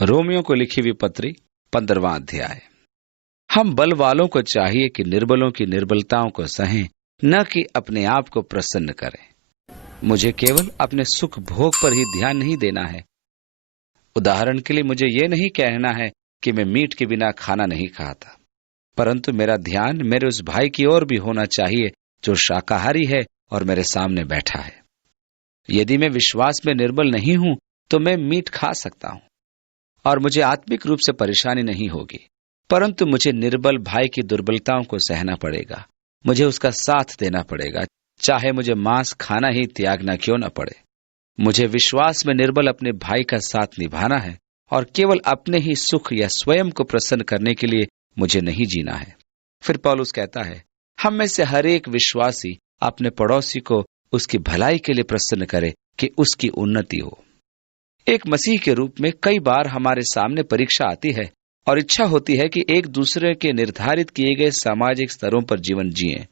Romeo को लिखी हुई पत्री 15वां अध्याय। हम बल वालों को चाहिए कि निर्बलों की निर्बलताओं को सहें, न कि अपने आप को प्रसन्न करें। मुझे केवल अपने सुख भोग पर ही ध्यान नहीं देना है। उदाहरण के लिए मुझे ये नहीं कहना है कि मैं मीट के बिना खाना नहीं खाता, परंतु मेरा ध्यान मेरे उस भाई की ओर भी होना चाहिए जो शाकाहारी है और मेरे सामने बैठा है। यदि मैं विश्वास में निर्बल नहीं हूं तो मैं मीट खा सकता हूं और मुझे आत्मिक रूप से परेशानी नहीं होगी, परंतु मुझे निर्बल भाई की दुर्बलताओं को सहना पड़ेगा। मुझे उसका साथ देना पड़ेगा, चाहे मुझे मांस खाना ही त्यागना क्यों न पड़े। मुझे विश्वास में निर्बल अपने भाई का साथ निभाना है और केवल अपने ही सुख या स्वयं को प्रसन्न करने के लिए मुझे नहीं जीना है। फिर पौलुस कहता है, हम में से हर एक विश्वासी अपने पड़ोसी को उसकी भलाई के लिए प्रसन्न करे कि उसकी उन्नति हो। एक मसीह के रूप में कई बार हमारे सामने परीक्षा आती है और इच्छा होती है कि एक दूसरे के निर्धारित किए गए सामाजिक स्तरों पर जीवन जिएं।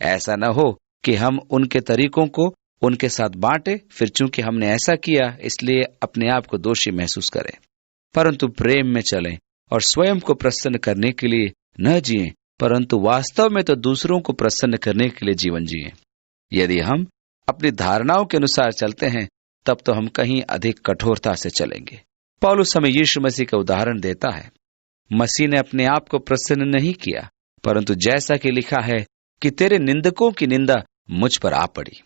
ऐसा न हो कि हम उनके तरीकों को उनके साथ बांटे, फिर चूंकि हमने ऐसा किया इसलिए अपने आप को दोषी महसूस करें। परंतु प्रेम में चलें और स्वयं को प्रसन्न करने के लिए न जिएं, परंतु वास्तव में तो दूसरों को प्रसन्न करने के लिए जीवन जिएं। यदि हम अपनी धारणाओं के अनुसार चलते हैं तब तो हम कहीं अधिक कठोरता से चलेंगे। पौलुस हमें यीशु मसीह का उदाहरण देता है। मसीह ने अपने आप को प्रसन्न नहीं किया, परंतु जैसा कि लिखा है कि तेरे निंदकों की निंदा मुझ पर आ पड़ी।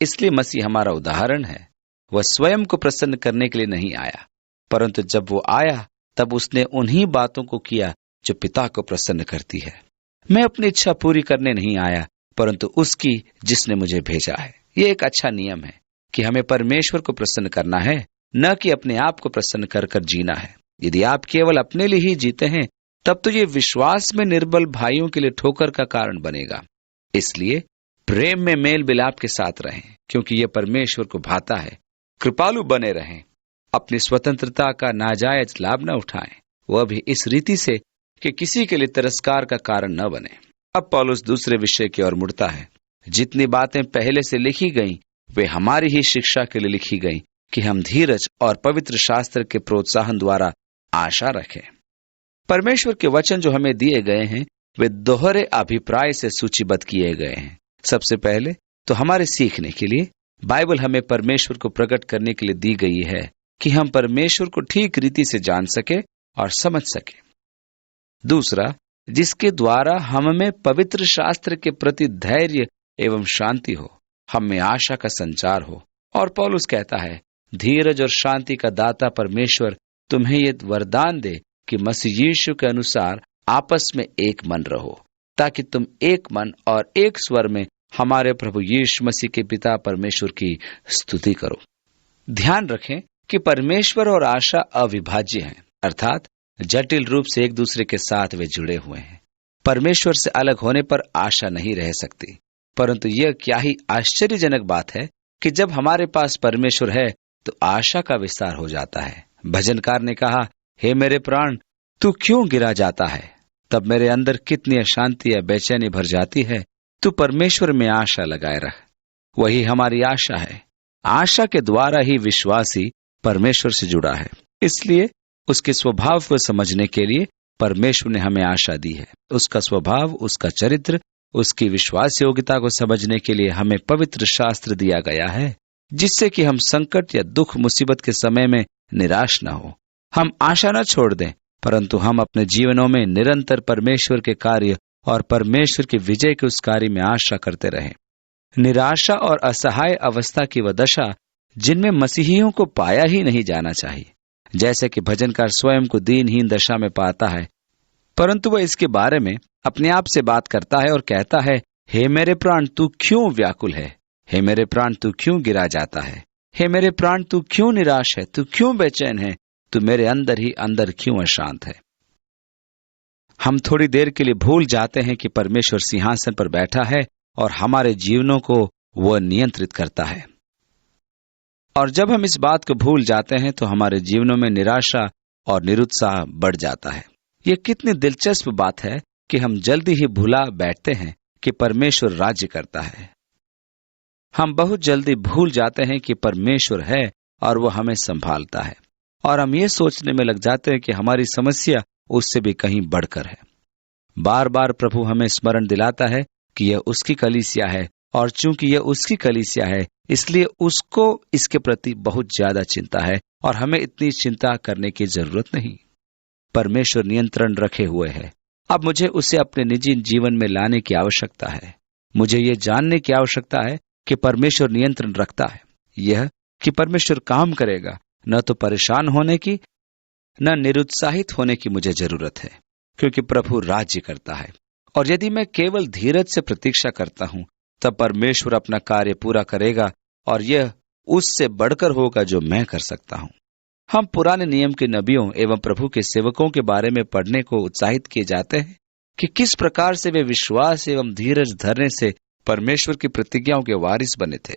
इसलिए मसीह हमारा उदाहरण है। वह स्वयं को प्रसन्न करने के लिए नहीं आया, परंतु जब वो आया तब उसने उन्हीं बातों को किया जो पिता को प्रसन्न करती है। मैं अपनी इच्छा पूरी करने नहीं आया, परंतु उसकी जिसने मुझे भेजा है। ये एक अच्छा नियम है कि हमें परमेश्वर को प्रसन्न करना है, न कि अपने आप को प्रसन्न कर कर जीना है। यदि आप केवल अपने लिए ही जीते हैं तब तो ये विश्वास में निर्बल भाइयों के लिए ठोकर का कारण बनेगा। इसलिए प्रेम में मेल मिलाप के साथ रहें, क्योंकि यह परमेश्वर को भाता है। कृपालु बने रहें, अपनी स्वतंत्रता का नाजायज लाभ न उठाएं, वह भी इस रीति से कि किसी के लिए तिरस्कार का कारण न बने। अब पौलुस दूसरे विषय की ओर मुड़ता है। जितनी बातें पहले से लिखी गईं वे हमारी ही शिक्षा के लिए लिखी गईं कि हम धीरज और पवित्र शास्त्र के प्रोत्साहन द्वारा आशा रखें। परमेश्वर के वचन जो हमें दिए गए हैं वे दोहरे अभिप्राय से सूचीबद्ध किए गए हैं। सबसे पहले तो हमारे सीखने के लिए बाइबल हमें परमेश्वर को प्रकट करने के लिए दी गई है कि हम परमेश्वर को ठीक रीति से जान सके और समझ सके। दूसरा, जिसके द्वारा हम में पवित्र शास्त्र के प्रति धैर्य एवं शांति हो, हम में आशा का संचार हो। और पौलुस कहता है, धीरज और शांति का दाता परमेश्वर तुम्हें ये वरदान दे कि मसीह यीशु के अनुसार आपस में एक मन रहो, ताकि तुम एक मन और एक स्वर में हमारे प्रभु यीशु मसीह के पिता परमेश्वर की स्तुति करो। ध्यान रखें कि परमेश्वर और आशा अविभाज्य हैं, अर्थात जटिल रूप से एक दूसरे के साथ वे जुड़े हुए हैं। परमेश्वर से अलग होने पर आशा नहीं रह सकती, परंतु यह क्या ही आश्चर्यजनक बात है कि जब हमारे पास परमेश्वर है तो आशा का विस्तार हो जाता है। भजनकार ने कहा, हे मेरे प्राण तू क्यों गिरा जाता है, तब मेरे अंदर कितनी अशांति या बेचैनी भर जाती है। तू परमेश्वर में आशा लगाए रह, वही हमारी आशा है। आशा के द्वारा ही विश्वासी परमेश्वर से जुड़ा है। इसलिए उसके स्वभाव को समझने के लिए परमेश्वर ने हमें आशा दी है। उसका स्वभाव, उसका चरित्र, उसकी विश्वास योग्यता को समझने के लिए हमें पवित्र शास्त्र दिया गया है, जिससे कि हम संकट या दुख मुसीबत के समय में निराश न हो। हम आशा न छोड़ दें, परंतु हम अपने जीवनों में निरंतर परमेश्वर के कार्य और परमेश्वर के विजय के उस कार्य में आशा करते रहें। निराशा और असहाय अवस्था की वह दशा जिनमें मसीहियों को पाया ही नहीं जाना चाहिए। जैसे कि भजनकार स्वयं को दीनहीन दशा में पाता है, परंतु वह इसके बारे में अपने आप से बात करता है और कहता है, हे मेरे प्राण तू क्यों व्याकुल है, हे मेरे प्राण तू क्यों गिरा जाता है, हे मेरे प्राण तू क्यों निराश है, तू क्यों बेचैन है, तू मेरे अंदर ही अंदर क्यों अशांत है। हम थोड़ी देर के लिए भूल जाते हैं कि परमेश्वर सिंहासन पर बैठा है और हमारे जीवनों को वह नियंत्रित करता है। और जब हम इस बात को भूल जाते हैं तो हमारे जीवनों में निराशा और निरुत्साह बढ़ जाता है। यह कितनी दिलचस्प बात है कि हम जल्दी ही भुला बैठते हैं कि परमेश्वर राज्य करता है। हम बहुत जल्दी भूल जाते हैं कि परमेश्वर है और वह हमें संभालता है। और हम ये सोचने में लग जाते हैं कि हमारी समस्या उससे भी कहीं बढ़कर है। बार बार प्रभु हमें स्मरण दिलाता है कि यह उसकी कलीसिया है, और चूंकि यह उसकी कलीसिया है इसलिए उसको इसके प्रति बहुत ज्यादा चिंता है, और हमें इतनी चिंता करने की जरूरत नहीं। परमेश्वर नियंत्रण रखे हुए है। अब मुझे उसे अपने निजी जीवन में लाने की आवश्यकता है। मुझे ये जानने की आवश्यकता है कि परमेश्वर नियंत्रण रखता है। यह कि परमेश्वर काम करेगा, न तो परेशान होने की न निरुत्साहित होने की मुझे जरूरत है, क्योंकि प्रभु राज्य करता है। और यदि मैं केवल धीरज से प्रतीक्षा करता हूं तब परमेश्वर अपना कार्य पूरा करेगा, और यह उससे बढ़कर होगा जो मैं कर सकता हूं। हम पुराने नियम के नबियों एवं प्रभु के सेवकों के बारे में पढ़ने को उत्साहित किए जाते हैं कि किस प्रकार से वे विश्वास एवं धीरज धरने से परमेश्वर की प्रतिज्ञाओं के वारिस बने थे।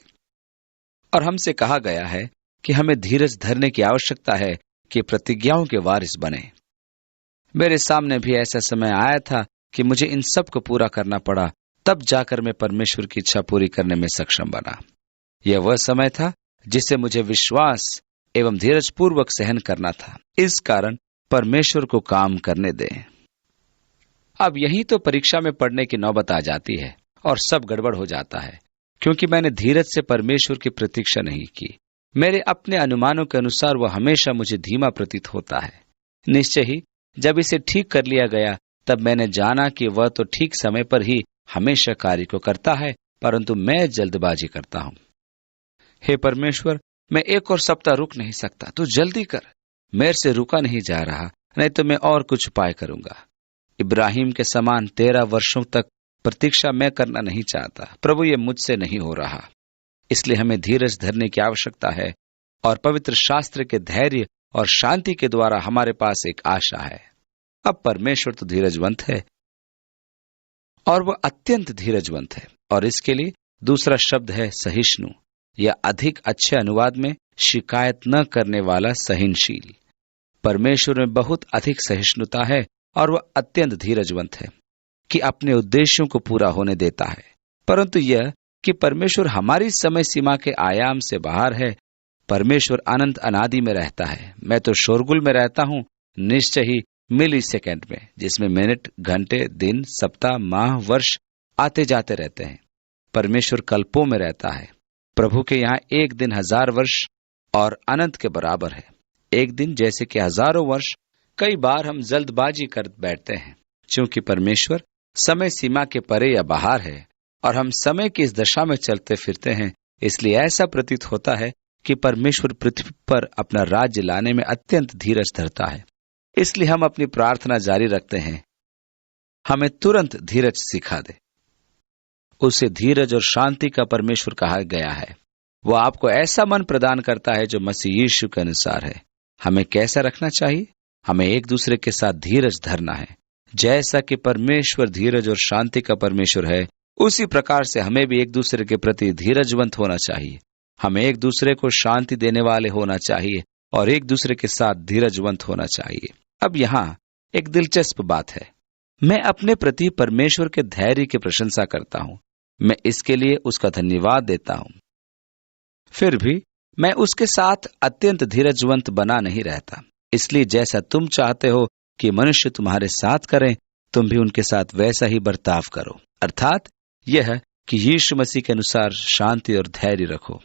और हमसे कहा गया है कि हमें धीरज धरने की आवश्यकता है कि प्रतिज्ञाओं के वारिस बने। मेरे सामने भी ऐसा समय आया था कि मुझे इन सब को पूरा करना पड़ा, तब जाकर मैं परमेश्वर की इच्छा पूरी करने में सक्षम बना। यह वह समय था जिसे मुझे विश्वास एवं धीरज पूर्वक सहन करना था। इस कारण परमेश्वर को काम करने दें। अब यही तो परीक्षा में पढ़ने की नौबत आ जाती है और सब गड़बड़ हो जाता है, क्योंकि मैंने धीरज से परमेश्वर की प्रतीक्षा नहीं की। मेरे अपने अनुमानों के अनुसार वह हमेशा मुझे धीमा प्रतीत होता है। निश्चय ही जब इसे ठीक कर लिया गया तब मैंने जाना कि वह तो ठीक समय पर ही हमेशा कार्य को करता है, परंतु मैं जल्दबाजी करता हूं। हे परमेश्वर, मैं एक और सप्ताह रुक नहीं सकता, तू जल्दी कर। मेरे से रुका नहीं जा रहा, नहीं तो मैं और कुछ उपाय करूंगा। इब्राहिम के समान 13 वर्षों तक प्रतीक्षा मैं करना नहीं चाहता। प्रभु, ये मुझसे नहीं हो रहा। इसलिए हमें धीरज धरने की आवश्यकता है, और पवित्र शास्त्र के धैर्य और शांति के द्वारा हमारे पास एक आशा है। अब परमेश्वर तो धीरजवंत है, और वह अत्यंत धीरजवंत है, और इसके लिए दूसरा शब्द है सहिष्णु, या अधिक अच्छे अनुवाद में शिकायत न करने वाला, सहनशील। परमेश्वर में बहुत अधिक सहिष्णुता है, और वह अत्यंत धीरजवंत है कि अपने उद्देश्यों को पूरा होने देता है। परंतु यह कि परमेश्वर हमारी समय सीमा के आयाम से बाहर है। परमेश्वर अनंत अनादि में रहता है। मैं तो शोरगुल में रहता हूं, निश्चय ही मिली सेकेंड में, जिसमें मिनट, घंटे, दिन, सप्ताह, माह, वर्ष आते जाते रहते हैं। परमेश्वर कल्पों में रहता है। प्रभु के यहाँ एक दिन 1000 वर्ष और अनंत के बराबर है। एक दिन जैसे कि हजारों वर्ष। कई बार हम जल्दबाजी कर बैठते हैं, क्योंकि परमेश्वर समय सीमा के परे या बाहर है, और हम समय की इस दशा में चलते फिरते हैं। इसलिए ऐसा प्रतीत होता है कि परमेश्वर पृथ्वी पर अपना राज्य लाने में अत्यंत धीरज धरता है। इसलिए हम अपनी प्रार्थना जारी रखते हैं, हमें तुरंत धीरज सिखा दे। उसे धीरज और शांति का परमेश्वर कहा गया है। वह आपको ऐसा मन प्रदान करता है जो मसीह यीशु के अनुसार है। हमें कैसा रखना चाहिए? हमें एक दूसरे के साथ धीरज धरना है। जैसा कि परमेश्वर धीरज और शांति का परमेश्वर है, उसी प्रकार से हमें भी एक दूसरे के प्रति धीरजवंत होना चाहिए। हमें एक दूसरे को शांति देने वाले होना चाहिए, और एक दूसरे के साथ धीरजवंत होना चाहिए। अब यहाँ एक दिलचस्प बात है। मैं अपने प्रति परमेश्वर के धैर्य की प्रशंसा करता हूँ। मैं इसके लिए उसका धन्यवाद देता हूँ। फिर भी मैं उसके साथ अत्यंत धीरजवंत बना नहीं रहता। इसलिए जैसा तुम चाहते हो कि मनुष्य तुम्हारे साथ करें, तुम भी उनके साथ वैसा ही बर्ताव करो। अर्थात यह कि यीशु मसीह के अनुसार शांति और धैर्य रखो,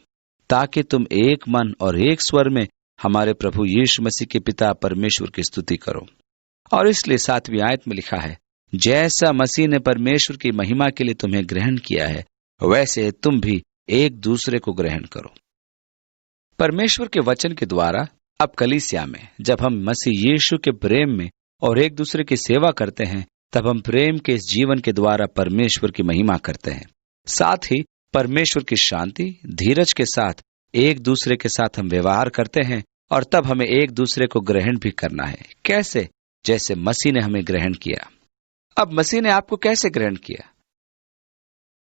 ताकि तुम एक मन और एक स्वर में हमारे प्रभु यीशु मसीह के पिता परमेश्वर की स्तुति करो। और इसलिए 7वीं आयत में लिखा है, जैसा मसीह ने परमेश्वर की महिमा के लिए तुम्हें ग्रहण किया है, वैसे तुम भी एक दूसरे को ग्रहण करो। परमेश्वर के वचन के द्वारा अब कलीसिया में जब हम मसीह यीशु के प्रेम में और एक दूसरे की सेवा करते हैं, तब हम प्रेम के इस जीवन के द्वारा परमेश्वर की महिमा करते हैं। साथ ही परमेश्वर की शांति, धीरज के साथ एक दूसरे के साथ हम व्यवहार करते हैं, और तब हमें एक दूसरे को ग्रहण भी करना है। कैसे? जैसे मसीह ने हमें ग्रहण किया। अब मसीह ने आपको कैसे ग्रहण किया?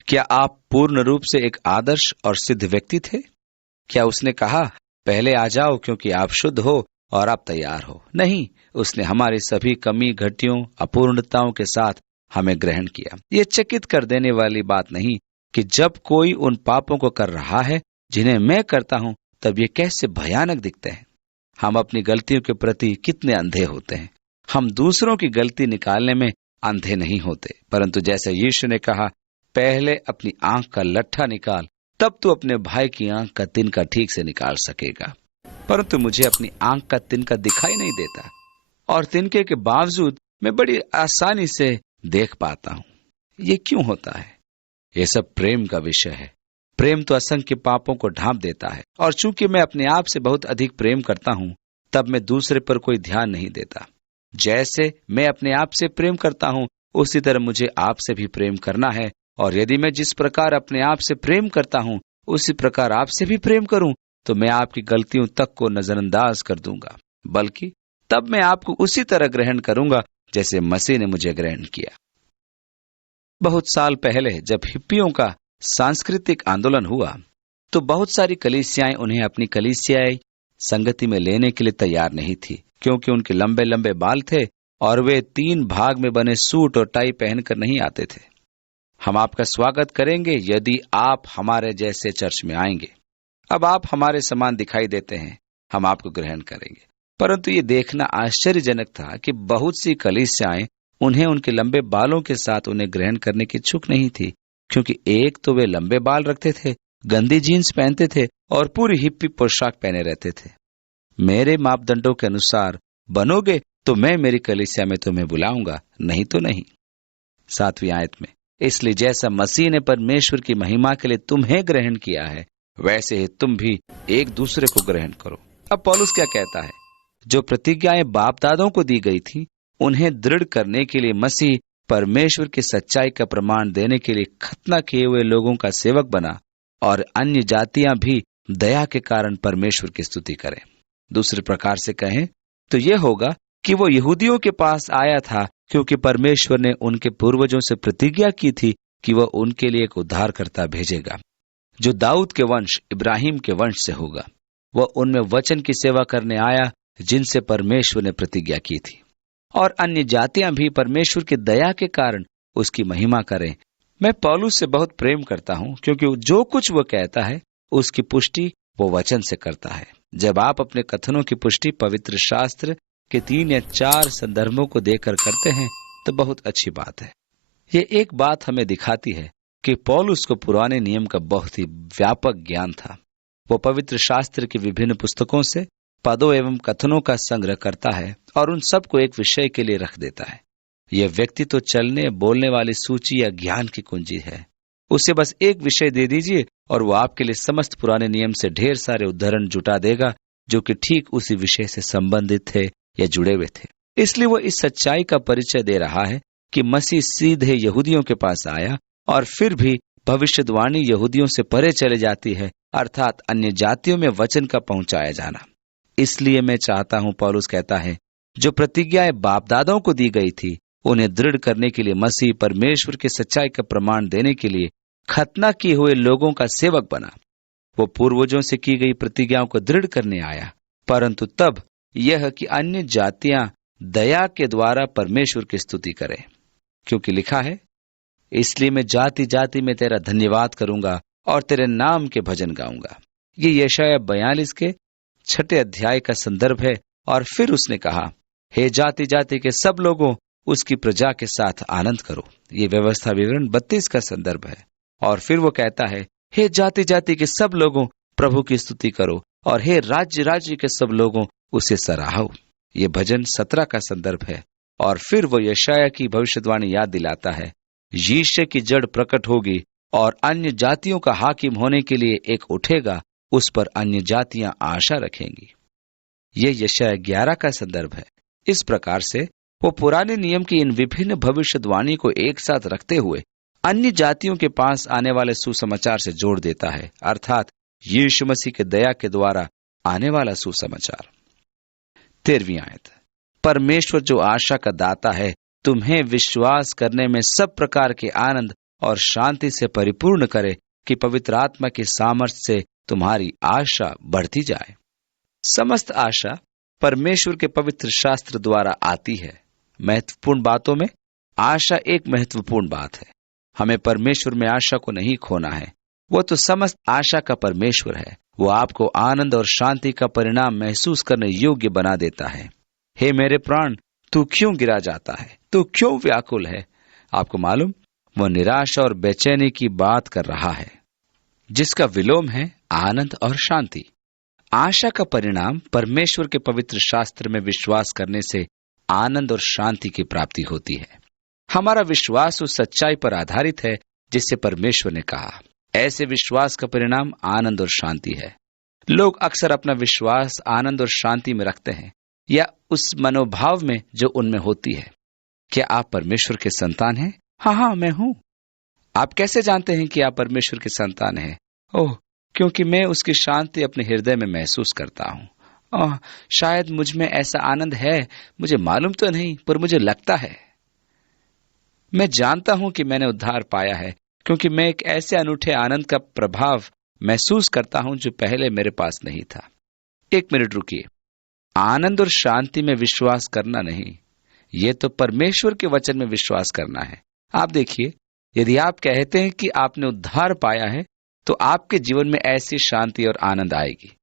क्या आप पूर्ण रूप से एक आदर्श और सिद्ध व्यक्ति थे? क्या उसने कहा, पहले आ जाओ क्योंकि आप शुद्ध हो और आप तैयार हो? नहीं, उसने हमारी सभी कमी, घटियों, अपूर्णताओं के साथ हमें ग्रहण किया। ये चकित कर देने वाली बात नहीं कि जब कोई उन पापों को कर रहा है जिन्हें मैं करता हूं, तब ये कैसे भयानक दिखते हैं। हम अपनी गलतियों के प्रति कितने अंधे होते हैं। हम दूसरों की गलती निकालने में अंधे नहीं होते, परंतु जैसे यीशु ने कहा, पहले अपनी आंख का लट्ठा निकाल, तब तू अपने भाई की आंख का तिनका ठीक से निकाल सकेगा। परंतु मुझे अपनी आंख का तिनका दिखाई नहीं देता, और तिनके के बावजूद मैं बड़ी आसानी से देख पाता हूं। ये क्यों होता है? ये सब प्रेम का विषय है। प्रेम तो असंख्य पापों को ढांप देता है, और चूंकि मैं अपने आप से बहुत अधिक प्रेम करता हूं, तब मैं दूसरे पर कोई ध्यान नहीं देता। जैसे मैं अपने आप से प्रेम करता हूं, उसी तरह मुझे आपसे भी प्रेम करना है, और यदि मैं जिस प्रकार अपने आप से प्रेम करता हूं, उसी प्रकार आपसे भी प्रेम करूं, तो मैं आपकी गलतियों तक को नजरअंदाज कर दूंगा, बल्कि तब मैं आपको उसी तरह ग्रहण करूंगा जैसे मसीह ने मुझे ग्रहण किया। बहुत साल पहले जब हिप्पियों का सांस्कृतिक आंदोलन हुआ, तो बहुत सारी कलीसियाएं उन्हें अपनी कलीसियाई संगति में लेने के लिए तैयार नहीं थी, क्योंकि उनके लंबे लंबे बाल थे और वे 3 भाग में बने सूट और टाई पहनकर नहीं आते थे। हम आपका स्वागत करेंगे यदि आप हमारे जैसे चर्च में आएंगे। अब आप हमारे समान दिखाई देते हैं, हम आपको ग्रहण करेंगे। परंतु ये देखना आश्चर्यजनक था कि बहुत सी कलीसियाएं उन्हें उनके लंबे बालों के साथ उन्हें ग्रहण करने की इच्छुक नहीं थी, क्योंकि एक तो वे लंबे बाल रखते थे, गंदी जीन्स पहनते थे और पूरी हिप्पी पोशाक पहने रहते थे। मेरे मापदंडों के अनुसार बनोगे तो मैं मेरी कलीसिया में तुम्हें बुलाऊंगा, नहीं तो नहीं। 7वीं आयत में, इसलिए जैसा मसीह ने परमेश्वर की महिमा के लिए तुम्हें ग्रहण किया है, वैसे ही तुम भी एक दूसरे को ग्रहण करो। अब पौलुस क्या कहता है? जो प्रतिज्ञाएं बाप दादों को दी गई थी, उन्हें दृढ़ करने के लिए मसीह परमेश्वर की सच्चाई का प्रमाण देने के लिए खतना किए हुए लोगों का सेवक बना, और अन्य जातियां भी दया के कारण परमेश्वर की स्तुति करें। दूसरे प्रकार से कहें तो यह होगा कि वो यहूदियों के पास आया था, क्योंकि परमेश्वर ने उनके पूर्वजों से प्रतिज्ञा की थी कि वह उनके लिए एक उद्धारकर्ता भेजेगा, जो दाऊद के वंश इब्राहिम के वंश से होगा। वह उनमें वचन की सेवा करने आया जिनसे परमेश्वर ने प्रतिज्ञा की थी, और अन्य जातियां भी परमेश्वर की दया के कारण उसकी महिमा करें। मैं पौलुस से बहुत प्रेम करता हूं, क्योंकि जो कुछ वो कहता है उसकी पुष्टि वो वचन से करता है। जब आप अपने कथनों की पुष्टि पवित्र शास्त्र के 3 या 4 संदर्भों को देकर करते हैं तो बहुत अच्छी बात है। ये एक बात हमें दिखाती है कि पौलुस को पुराने नियम का बहुत ही व्यापक ज्ञान था। वो पवित्र शास्त्र की विभिन्न पुस्तकों से पदों एवं कथनों का संग्रह करता है और उन सब को एक विषय के लिए रख देता है। यह व्यक्ति तो चलने बोलने वाली सूची या ज्ञान की कुंजी है। उसे बस एक विषय दे दीजिए और वो आपके लिए समस्त पुराने नियम से ढेर सारे उदाहरण जुटा देगा, जो कि ठीक उसी विषय से संबंधित थे या जुड़े हुए थे। इसलिए वो इस सच्चाई का परिचय दे रहा है कि मसीह सीधे यहूदियों के पास आया, और फिर भी भविष्यवाणी यहूदियों से परे चले जाती है, अर्थात अन्य जातियों में वचन का पहुंचाया जाना। इसलिए मैं चाहता हूं, पौलुस कहता है, जो प्रतिज्ञाएं बाप दादाओं को दी गई थी, उन्हें दृढ़ करने के लिए मसीह परमेश्वर की सच्चाई का प्रमाण देने के लिए खतना किए हुए लोगों का सेवक बना। वो पूर्वजों से की गई प्रतिज्ञाओं को दृढ़ करने आया, परंतु तब यह कि अन्य जातियां दया के द्वारा परमेश्वर की स्तुति करें, क्योंकि लिखा है, इसलिए मैं जाति जाति में तेरा धन्यवाद करूंगा और तेरे नाम के भजन गाऊंगा। ये यशायाह 42 के 6 अध्याय का संदर्भ है। और फिर उसने कहा, हे जाति जाति के सब लोगों, उसकी प्रजा के साथ आनंद करो। ये व्यवस्था विवरण 32 का संदर्भ है। और फिर वो कहता है, हे जाति जाति के सब लोगों, प्रभु की स्तुति करो, और हे राज्य राज्य के सब लोगों, उसे सराहो। ये भजन 17 का संदर्भ है। और फिर वो यशायाह की भविष्यवाणी याद दिलाता है, यीशु की जड़ प्रकट होगी और अन्य जातियों का हाकिम होने के लिए एक उठेगा, उस पर अन्य जातियां आशा रखेंगी। ये यशायाह 11 का संदर्भ है। इस प्रकार से वो पुराने नियम की इन विभिन्न भविष्यवाणी को एक साथ रखते हुए अन्य जातियों के पास आने वाले सुसमाचार से जोड़ देता है, अर्थात यीशु मसीह के दया के द्वारा आने वाला सुसमाचार। 13वीं आयत, परमेश्वर जो आशा का दाता है, तुम्हें विश्वास करने में सब प्रकार के आनंद और शांति से परिपूर्ण करे, कि पवित्र आत्मा की सामर्थ्य से तुम्हारी आशा बढ़ती जाए। समस्त आशा परमेश्वर के पवित्र शास्त्र द्वारा आती है। महत्वपूर्ण बातों में आशा एक महत्वपूर्ण बात है। हमें परमेश्वर में आशा को नहीं खोना है। वो तो समस्त आशा का परमेश्वर है। वो आपको आनंद और शांति का परिणाम महसूस करने योग्य बना देता है। हे मेरे प्राण, तू क्यों गिरा जाता है? तू क्यों व्याकुल है? आपको मालूम, वो निराशा और बेचैनी की बात कर रहा है, जिसका विलोम है आनंद और शांति। आशा का परिणाम परमेश्वर के पवित्र शास्त्र में विश्वास करने से आनंद और शांति की प्राप्ति होती है। हमारा विश्वास उस सच्चाई पर आधारित है जिससे परमेश्वर ने कहा। ऐसे विश्वास का परिणाम आनंद और शांति है। लोग अक्सर अपना विश्वास आनंद और शांति में रखते हैं, या उस मनोभाव में जो उनमें होती है। क्या आप परमेश्वर के संतान हैं? हाँ, मैं हूं। आप कैसे जानते हैं कि आप परमेश्वर के संतान हैं? ओह, क्योंकि मैं उसकी शांति अपने हृदय में महसूस करता हूं। शायद मुझ में ऐसा आनंद है, मुझे मालूम तो नहीं, पर मुझे लगता है। मैं जानता हूं कि मैंने उद्धार पाया है, क्योंकि मैं एक ऐसे अनूठे आनंद का प्रभाव महसूस करता हूं जो पहले मेरे पास नहीं था। एक मिनट रुकिए। आनंद और शांति में विश्वास करना नहीं, यह तो परमेश्वर के वचन में विश्वास करना है। आप देखिए, यदि आप कहते हैं कि आपने उद्धार पाया है, तो आपके जीवन में ऐसी शांति और आनंद आएगी।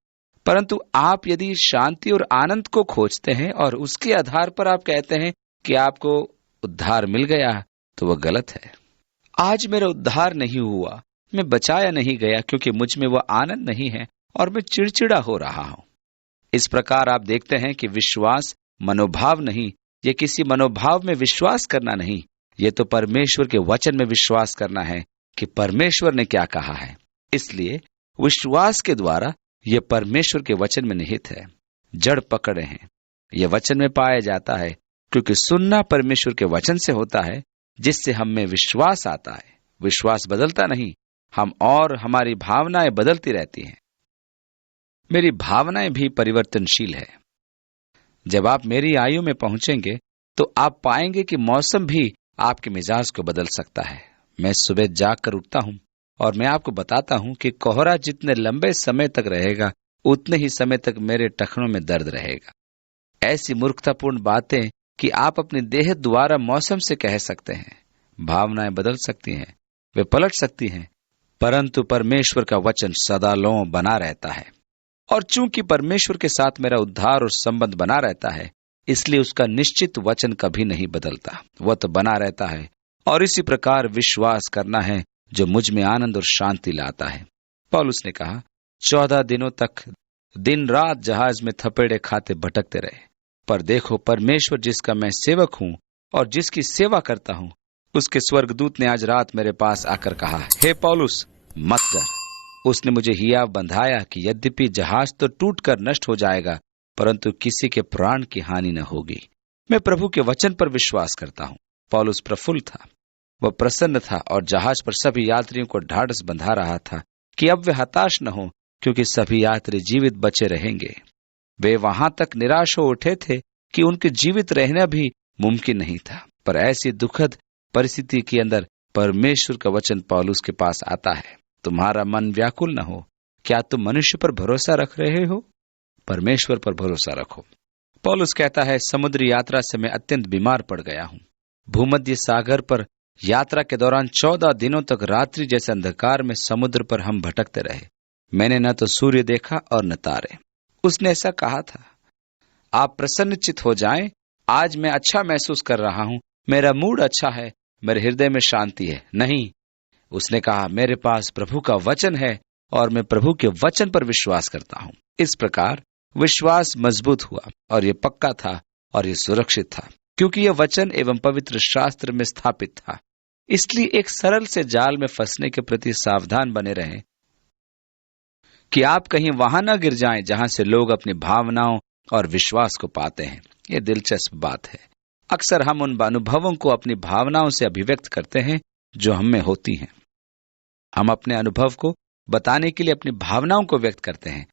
परंतु आप यदि शांति और आनंद को खोजते हैं और उसके आधार पर आप कहते हैं कि आपको उद्धार मिल गया, तो वह गलत है। आज मेरा उद्धार नहीं हुआ, मैं बचाया नहीं गया, क्योंकि मुझ में वह आनंद नहीं है और मैं चिड़चिड़ा हो रहा हूं। इस प्रकार आप देखते हैं कि विश्वास मनोभाव नहीं, ये किसी मनोभाव में विश्वास करना नहीं, ये तो परमेश्वर के वचन में विश्वास करना है कि परमेश्वर ने क्या कहा है। इसलिए विश्वास के द्वारा यह परमेश्वर के वचन में निहित है। जड़ पकड़े हैं, यह वचन में पाया जाता है, क्योंकि सुनना परमेश्वर के वचन से होता है, जिससे हम में विश्वास आता है। विश्वास बदलता नहीं, हम और हमारी भावनाएं बदलती रहती हैं। मेरी भावनाएं भी परिवर्तनशील है। जब आप मेरी आयु में पहुंचेंगे, तो आप पाएंगे कि मौसम भी आपके मिजाज को बदल सकता है। मैं सुबह जाग कर उठता हूं और मैं आपको बताता हूं कि कोहरा जितने लंबे समय तक रहेगा, उतने ही समय तक मेरे टखनों में दर्द रहेगा। ऐसी मूर्खतापूर्ण बातें कि आप अपने देह द्वारा मौसम से कह सकते हैं। भावनाएं बदल सकती हैं, वे पलट सकती हैं, परंतु परमेश्वर का वचन सदालों बना रहता है। और चूंकि परमेश्वर के साथ मेरा उद्धार और संबंध बना रहता है, इसलिए उसका निश्चित वचन कभी नहीं बदलता, वह तो बना रहता है। और इसी प्रकार विश्वास करना है जो मुझ में आनंद और शांति लाता है। पौलुस ने कहा, 14 दिनों तक दिन रात जहाज में थपेड़े खाते भटकते रहे, पर देखो, परमेश्वर जिसका मैं सेवक हूं और जिसकी सेवा करता हूं, उसके स्वर्गदूत ने आज रात मेरे पास आकर कहा, हे पौलुस, मत डर। उसने मुझे हियाव बंधाया कि यद्यपि जहाज तो टूटकर नष्ट हो जाएगा, परंतु किसी के प्राण की हानि न होगी। मैं प्रभु के वचन पर विश्वास करता हूं। पौलुस प्रफुल्ल था, वह प्रसन्न था और जहाज पर सभी यात्रियों को ढाढ़स बंधा रहा था कि अब वे हताश न हो, क्योंकि सभी यात्री जीवित बचे रहेंगे। वे वहां तक निराश हो उठे थे कि उनके जीवित रहना भी मुमकिन नहीं था। पर ऐसी दुखद परिस्थिति के अंदर परमेश्वर का वचन पौलुस के पास आता है, तुम्हारा मन व्याकुल न हो। क्या तुम मनुष्य पर भरोसा रख रहे हो? परमेश्वर पर भरोसा रखो। पौलुस कहता है, समुद्री यात्रा से मैं अत्यंत बीमार पड़ गया हूं। भूमध्य सागर पर यात्रा के दौरान 14 दिनों तक रात्रि जैसे अंधकार में समुद्र पर हम भटकते रहे। मैंने न तो सूर्य देखा और न तारे। उसने ऐसा कहा था, आप प्रसन्नचित हो जाएं, आज मैं अच्छा महसूस कर रहा हूं, मेरा मूड अच्छा है, मेरे हृदय में शांति है। नहीं, उसने कहा, मेरे पास प्रभु का वचन है और मैं प्रभु के वचन पर विश्वास करता हूं। इस प्रकार विश्वास मजबूत हुआ और यह पक्का था और यह सुरक्षित था, क्योंकि यह वचन एवं पवित्र शास्त्र में स्थापित था। इसलिए एक सरल से जाल में फंसने के प्रति सावधान बने रहें कि आप कहीं वहां न गिर जाएं जहां से लोग अपनी भावनाओं और विश्वास को पाते हैं। यह दिलचस्प बात है। अक्सर हम उन अनुभवों को अपनी भावनाओं से अभिव्यक्त करते हैं जो हम में होती हैं। हम अपने अनुभव को बताने के लिए अपनी भावनाओं को व्यक्त करते हैं।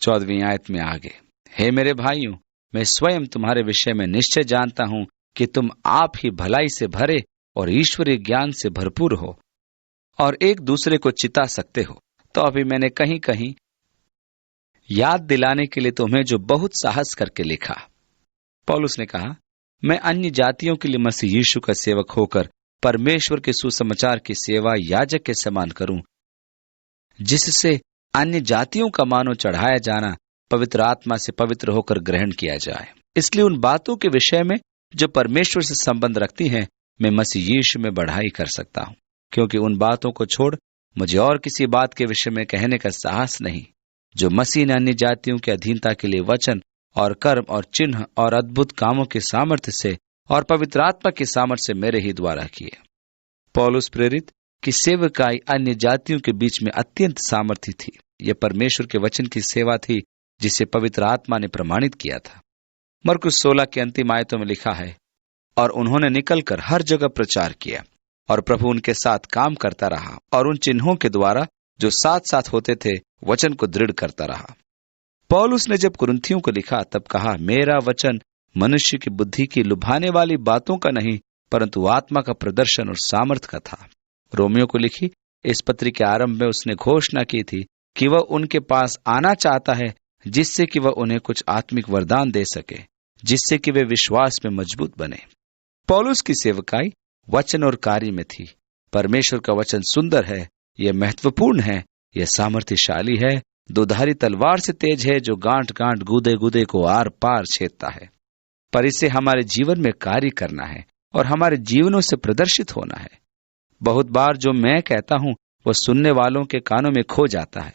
14वीं आयत में आगे, हे मेरे भाइयों, मैं स्वयं तुम्हारे विषय में निश्चय जानता हूं कि तुम आप ही भलाई से भरे और ईश्वरीय ज्ञान से भरपूर हो और एक दूसरे को चिता सकते हो। तो अभी मैंने कहीं कहीं याद दिलाने के लिए तुम्हें जो बहुत साहस करके लिखा। पौलुस ने कहा, मैं अन्य जातियों के लिए मसीह यीशु का सेवक होकर परमेश्वर के सुसमाचार की सेवा याजक के समान करूं, जिससे अन्य जातियों का मानो चढ़ाया जाना पवित्र आत्मा से पवित्र होकर ग्रहण किया जाए। इसलिए उन बातों के विषय में जो परमेश्वर से संबंध रखती हैं, मैं मसीह यीशु में बढ़ाई कर सकता हूँ, क्योंकि उन बातों को छोड़ मुझे और किसी बात के विषय में कहने का साहस नहीं जो मसीह ने अन्य जातियों की अधीनता के लिए वचन और कर्म और चिन्ह और अद्भुत कामों के सामर्थ्य से और पवित्र आत्मा के सामर्थ्य से मेरे ही द्वारा किए। पौलुस प्रेरित की सेवकाई अन्य जातियों के बीच में अत्यंत सामर्थ्य थी। यह परमेश्वर के वचन की सेवा थी जिसे पवित्र आत्मा ने प्रमाणित किया था। मरकुस 16 की अंतिम आयतों में लिखा है, और उन्होंने निकलकर हर जगह प्रचार किया और प्रभु उनके साथ काम करता रहा और उन चिन्हों के द्वारा जो साथ साथ होते थे वचन को दृढ़ करता रहा। पौलुस ने जब कुरिन्थियों को लिखा तब कहा, मेरा वचन मनुष्य की बुद्धि की लुभाने वाली बातों का नहीं परंतु आत्मा का प्रदर्शन और सामर्थ का था। रोमियो को लिखी इस पत्री के आरंभ में उसने घोषणा की थी कि वह उनके पास आना चाहता है जिससे कि वह उन्हें कुछ आत्मिक वरदान दे सके, जिससे कि वे विश्वास में मजबूत बने। पौलुस की सेवकाई वचन और कार्य में थी। परमेश्वर का वचन सुंदर है, यह महत्वपूर्ण है, यह सामर्थ्यशाली है, दोधारी तलवार से तेज है जो गांठ गांठ गूदे गूदे को आर पार छेदता है। पर इसे हमारे जीवन में कार्य करना है और हमारे जीवनों से प्रदर्शित होना है। बहुत बार जो मैं कहता हूं वह सुनने वालों के कानों में खो जाता है,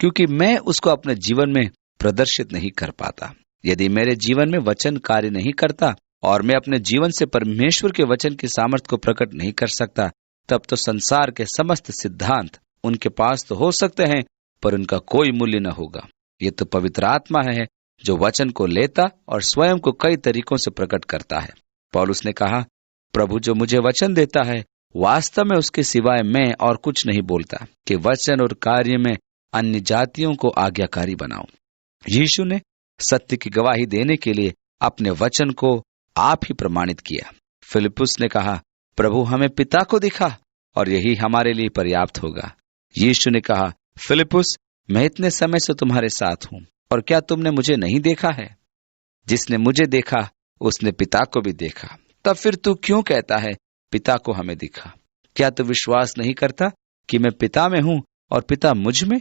क्योंकि मैं उसको अपने जीवन में प्रदर्शित नहीं कर पाता। यदि मेरे जीवन में वचन कार्य नहीं करता और मैं अपने जीवन से परमेश्वर के वचन की सामर्थ्य को प्रकट नहीं कर सकता, तब तो संसार के समस्त सिद्धांत उनके पास तो हो सकते हैं पर उनका कोई मूल्य न होगा। ये तो पवित्र आत्मा है जो वचन को लेता और स्वयं को कई तरीकों से प्रकट करता है। पौलुस ने कहा, प्रभु जो मुझे वचन देता है वास्तव में उसके सिवाय मैं और कुछ नहीं बोलता कि वचन और कार्य में अन्य जातियों को आज्ञाकारी बनाऊं। यीशु ने सत्य की गवाही देने के लिए अपने वचन को आप ही प्रमाणित किया। फिलिपुस ने कहा, प्रभु हमें पिता को दिखा और यही हमारे लिए पर्याप्त होगा। यीशु ने कहा, फिलिपुस मैं इतने समय से तुम्हारे साथ हूं और क्या तुमने मुझे नहीं देखा है? जिसने मुझे देखा उसने पिता को भी देखा। तब फिर तू क्यों कहता है पिता को हमें दिखा? क्या तू विश्वास नहीं करता कि मैं पिता में हूं और पिता मुझ में?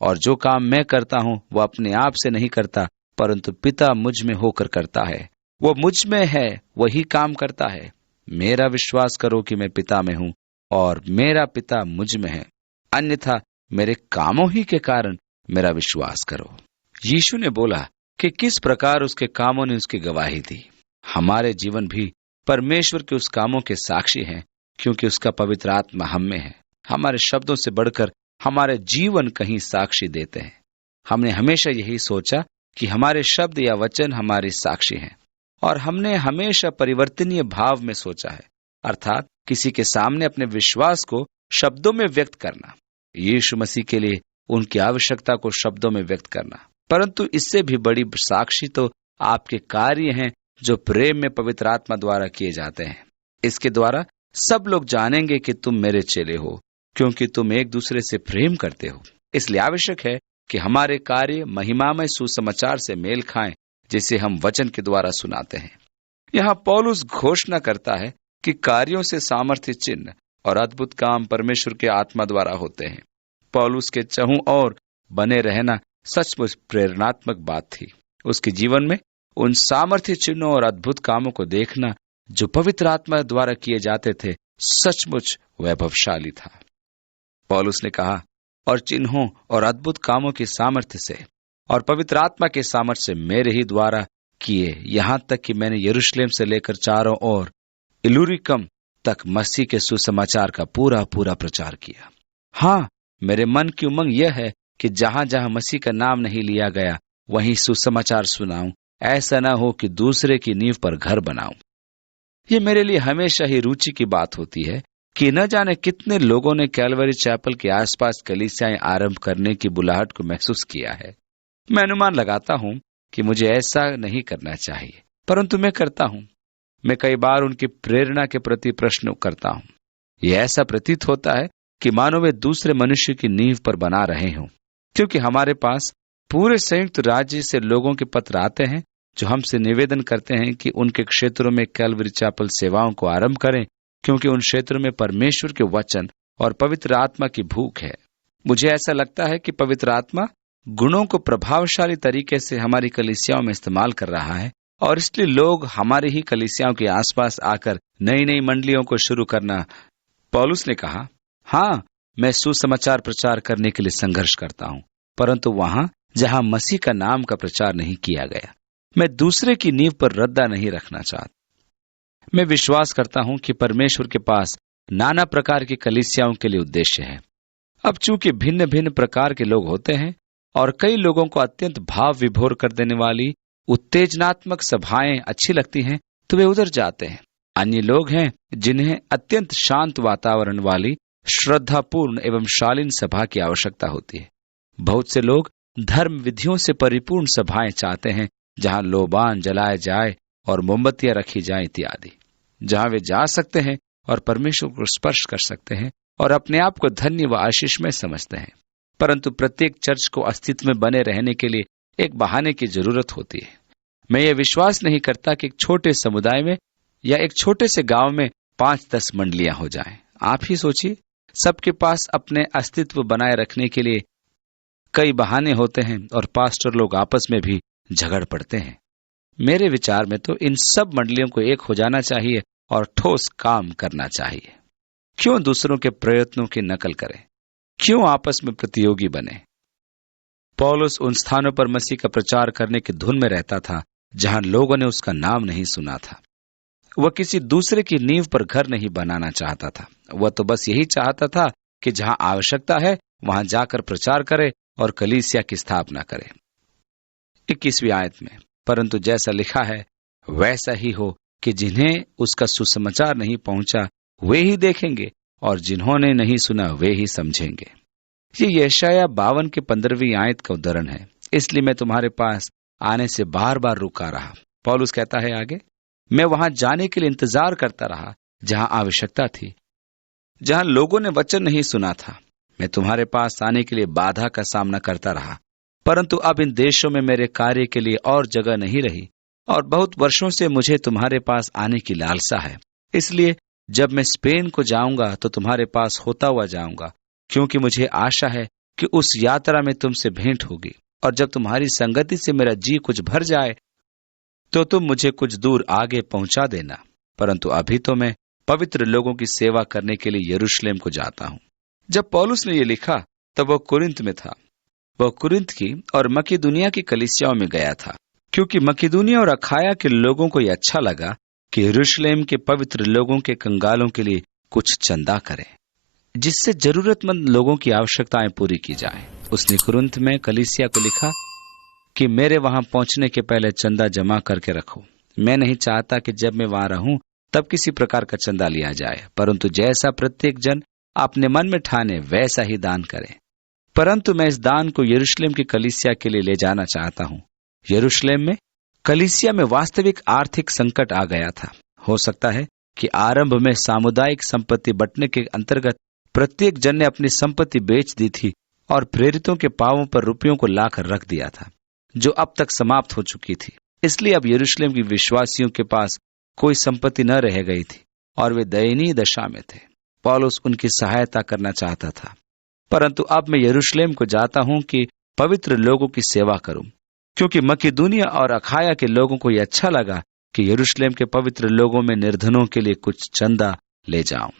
और जो काम मैं करता हूं वह अपने आप से नहीं करता परंतु पिता मुझ में होकर करता है। वो मुझ में है वही काम करता है। मेरा विश्वास करो कि मैं पिता में हूं और मेरा पिता मुझ में है, अन्यथा मेरे कामों ही के कारण मेरा विश्वास करो। यीशु ने बोला कि किस प्रकार उसके कामों ने उसकी गवाही दी। हमारे जीवन भी परमेश्वर के उस कामों के साक्षी हैं, क्योंकि उसका पवित्र आत्मा हम में है। हमारे शब्दों से बढ़कर हमारे जीवन कहीं साक्षी देते हैं। हमने हमेशा यही सोचा कि हमारे शब्द या वचन हमारे साक्षी हैं, और हमने हमेशा परिवर्तनीय भाव में सोचा है, अर्थात किसी के सामने अपने विश्वास को शब्दों में व्यक्त करना। यीशु मसीह के लिए उनकी आवश्यकता को शब्दों में व्यक्त करना। परंतु इससे भी बड़ी साक्षी तो आपके कार्य हैं जो प्रेम में पवित्र आत्मा द्वारा किए जाते हैं। इसके द्वारा सब लोग जानेंगे कि तुम मेरे चेले हो, क्योंकि तुम एक दूसरे से प्रेम करते हो। इसलिए आवश्यक है कि हमारे कार्य महिमामय सुसमाचार से मेल खाएं, जिसे हम वचन के द्वारा सुनाते हैं। यहाँ पौलुस घोषणा करता है कि कार्यों से सामर्थ्य, चिन्ह और अद्भुत काम परमेश्वर के आत्मा द्वारा होते हैं। पौलुस के चहुं और बने रहना सचमुच प्रेरणात्मक बात थी। उसके जीवन में उन सामर्थ्य, चिन्हों और अद्भुत कामों को देखना जो पवित्र आत्मा द्वारा किए जाते थे सचमुच वैभवशाली था। पौलुस ने कहा, और चिन्हों और अद्भुत कामों की सामर्थ्य से और पवित्र आत्मा के सामर्थ्य से मेरे ही द्वारा किए, यहां तक कि मैंने यरूशलेम से लेकर चारों ओर इलुरिकम तक मसीह के सुसमाचार का पूरा पूरा प्रचार किया। हाँ, मेरे मन की उमंग यह है कि जहां जहां मसीह का नाम नहीं लिया गया वहीं सुसमाचार सुनाऊं। ऐसा ना हो कि दूसरे की नींव पर घर बनाऊं। ये मेरे लिए हमेशा ही रुचि की बात होती है कि न जाने कितने लोगों ने कैलवरी चैपल के आसपास कलीसियाएं आरंभ करने की बुलाहट को महसूस किया है। मैं अनुमान लगाता हूं कि मुझे ऐसा नहीं करना चाहिए, परंतु मैं करता हूं। मैं कई बार उनकी प्रेरणा के प्रति प्रश्न करता हूं। यह ऐसा प्रतीत होता है कि मानो वे दूसरे मनुष्य की नींव पर बना रहे हों, क्योंकि हमारे पास पूरे संयुक्त राज्य से लोगों के पत्र आते हैं जो हमसे निवेदन करते हैं कि उनके क्षेत्रों में कैलवरी चैपल सेवाओं को आरंभ करें, क्योंकि उन क्षेत्रों में परमेश्वर के वचन और पवित्र आत्मा की भूख है। मुझे ऐसा लगता है कि पवित्र आत्मा गुणों को प्रभावशाली तरीके से हमारी कलीसियाओं में इस्तेमाल कर रहा है, और इसलिए लोग हमारी ही कलीसियाओं के आसपास आकर नई नई मंडलियों को शुरू करना। पौलुस ने कहा, हाँ, मैं सुसमाचार प्रचार करने के लिए संघर्ष करता हूं, परंतु वहां जहां मसीह का नाम का प्रचार नहीं किया गया, मैं दूसरे की नींव पर रद्दा नहीं रखना चाहता। मैं विश्वास करता हूं कि परमेश्वर के पास नाना प्रकार की कलीसियाओं के लिए उद्देश्य है। अब चूंकि भिन्न भिन्न प्रकार के लोग होते हैं और कई लोगों को अत्यंत भाव विभोर कर देने वाली उत्तेजनात्मक सभाएं अच्छी लगती हैं, तो वे उधर जाते हैं। अन्य लोग हैं जिन्हें अत्यंत शांत वातावरण वाली श्रद्धापूर्ण एवं शालीन सभा की आवश्यकता होती है। बहुत से लोग धर्म विधियों से परिपूर्ण सभाएं चाहते हैं, जहां लोबान जलाए जाए और मोमबत्तियां रखी जाए इत्यादि, जहां वे जा सकते हैं और परमेश्वर को स्पर्श कर सकते हैं और अपने आप को धन्य व आशीषमय समझते हैं। परंतु प्रत्येक चर्च को अस्तित्व में बने रहने के लिए एक बहाने की जरूरत होती है। मैं ये विश्वास नहीं करता कि एक छोटे समुदाय में या एक छोटे से गांव में 5-10 मंडलियां हो जाएं। आप ही सोचिए, सबके पास अपने अस्तित्व बनाए रखने के लिए कई बहाने होते हैं और पास्टर लोग आपस में भी झगड़ पड़ते हैं। मेरे विचार में तो इन सब मंडलियों को एक हो जाना चाहिए और ठोस काम करना चाहिए। क्यों दूसरों के प्रयत्नों की नकल करें? क्यों आपस में प्रतियोगी बने? पौलुस उन स्थानों पर मसीह का प्रचार करने की धुन में रहता था जहां लोगों ने उसका नाम नहीं सुना था। वह किसी दूसरे की नींव पर घर नहीं बनाना चाहता था। वह तो बस यही चाहता था कि जहां आवश्यकता है वहां जाकर प्रचार करे और कलीसिया की स्थापना करे। 21वीं आयत में, परंतु जैसा लिखा है वैसा ही हो कि जिन्हें उसका सुसमाचार नहीं पहुंचा वे ही देखेंगे और जिन्होंने नहीं सुना वे ही समझेंगे। ये यशायाह 52 के 15वीं आयत का उद्धरण है। इसलिए मैं तुम्हारे पास आने से बार बार रुका रहा। पौलुस कहता है आगे, मैं वहां जाने के लिए इंतजार करता रहा जहां आवश्यकता थी, जहां लोगों ने वचन नहीं सुना था। मैं तुम्हारे पास आने के लिए बाधा का सामना करता रहा, परंतु अब इन देशों में मेरे कार्य के लिए और जगह नहीं रही और बहुत वर्षों से मुझे तुम्हारे पास आने की लालसा है। इसलिए जब मैं स्पेन को जाऊंगा तो तुम्हारे पास होता हुआ जाऊंगा, क्योंकि मुझे आशा है कि उस यात्रा में तुमसे भेंट होगी, और जब तुम्हारी संगति से मेरा जी कुछ भर जाए तो तुम मुझे कुछ दूर आगे पहुंचा देना। परंतु अभी तो मैं पवित्र लोगों की सेवा करने के लिए यरूशलेम को जाता हूं। जब पौलुस ने यह लिखा तब वह कुरिन्थ में था। वह कुरिन्थ की और मकिदुनिया की कलीसियाओं में गया था, क्योंकि मकिदुनिया और अखाया के लोगों को यह अच्छा लगा कि यरूशलेम के पवित्र लोगों के कंगालों के लिए कुछ चंदा करें, जिससे जरूरतमंद लोगों की आवश्यकताएं पूरी की जाए। उसने कुरिन्थ में कलीसिया को लिखा कि मेरे वहां पहुंचने के पहले चंदा जमा करके रखो। मैं नहीं चाहता कि जब मैं वहां रहूं तब किसी प्रकार का चंदा लिया जाए, परंतु जैसा प्रत्येक जन अपने मन में ठाने वैसा ही दान करे। परंतु मैं इस दान को यरूशलेम की कलीसिया के लिए ले जाना चाहता हूं। यरूशलेम में कलीसिया में वास्तविक आर्थिक संकट आ गया था। हो सकता है कि आरंभ में सामुदायिक संपत्ति बंटने के अंतर्गत प्रत्येक जन ने अपनी संपत्ति बेच दी थी और प्रेरितों के पांवों पर रुपयों को लाकर रख दिया था, जो अब तक समाप्त हो चुकी थी। इसलिए अब यरूशलेम के विश्वासियों के पास कोई संपत्ति न रह गई थी और वे दयनीय दशा में थे। पौलुस उनकी सहायता करना चाहता था। परंतु अब मैं यरूशलेम को जाता हूं कि पवित्र लोगों की सेवा करूं, क्योंकि मकिदुनिया और अखाया के लोगों को यह अच्छा लगा कि यरूशलेम के पवित्र लोगों में निर्धनों के लिए कुछ चंदा ले जाऊं।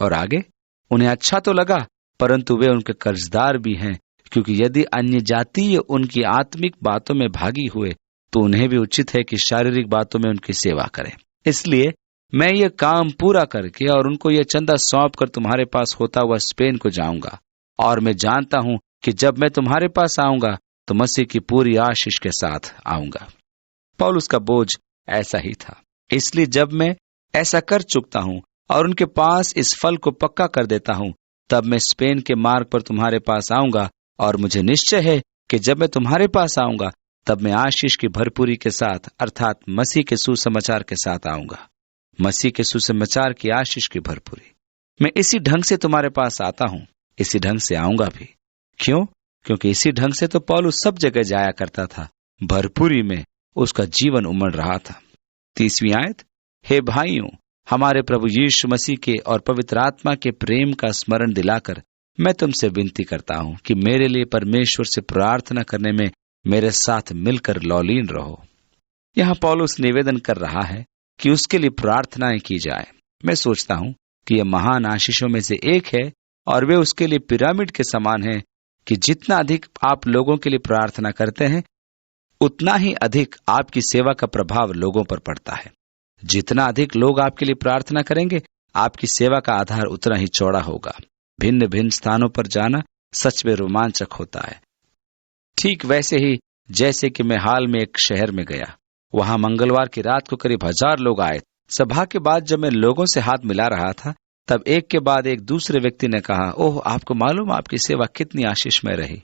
और आगे, उन्हें अच्छा तो लगा, परंतु वे उनके कर्जदार भी हैं, क्योंकि यदि अन्य जातीय उनकी आत्मिक बातों में भागी हुए तो उन्हें भी उचित है कि शारीरिक बातों में उनकी सेवा करें। इसलिए मैं ये काम पूरा करके और उनको ये चंदा सौंप कर तुम्हारे पास होता हुआ स्पेन को जाऊंगा, और मैं जानता हूं कि जब मैं तुम्हारे पास आऊंगा तो मसीह की पूरी आशीष के साथ आऊंगा। पौलुस का बोझ ऐसा ही था। इसलिए जब मैं ऐसा कर चुकता हूं और उनके पास इस फल को पक्का कर देता हूं, तब मैं स्पेन के मार्ग पर तुम्हारे पास आऊंगा, और मुझे निश्चय है कि जब मैं तुम्हारे पास आऊंगा तब मैं आशीष की भरपूरी के साथ, अर्थात मसीह के सुसमाचार के साथ आऊंगा। मसीह के सुसमाचार की आशीष की भरपूरी। मैं इसी ढंग से तुम्हारे पास आता हूं, इसी ढंग से आऊंगा भी। क्यों? क्योंकि इसी ढंग से तो पौलुस सब जगह जाया करता था। भरपूरी में उसका जीवन उमड़ रहा था। 30वीं आयत, हे भाइयों, हमारे प्रभु यीशु मसीह के और पवित्र आत्मा के प्रेम का स्मरण दिलाकर मैं तुमसे विनती करता हूं कि मेरे लिए परमेश्वर से प्रार्थना करने में मेरे साथ मिलकर लौलीन रहो। यहाँ पौलुस निवेदन कर रहा है कि उसके लिए प्रार्थनाएं की जाए। मैं सोचता हूं कि यह महान आशीषों में से एक है और वे उसके लिए पिरामिड के समान है कि जितना अधिक आप लोगों के लिए प्रार्थना करते हैं, उतना ही अधिक आपकी सेवा का प्रभाव लोगों पर पड़ता है। जितना अधिक लोग आपके लिए प्रार्थना करेंगे, आपकी सेवा का आधार उतना ही चौड़ा होगा। भिन्न भिन्न स्थानों पर जाना सच में रोमांचक होता है। ठीक वैसे ही जैसे कि मैं हाल में एक शहर में गया, वहां मंगलवार की रात को करीब 1000 लोग आए। सभा के बाद जब मैं लोगों से हाथ मिला रहा था, तब एक के बाद एक दूसरे व्यक्ति ने कहा, ओह, आपको मालूम आपकी सेवा कितनी आशीषमय रही।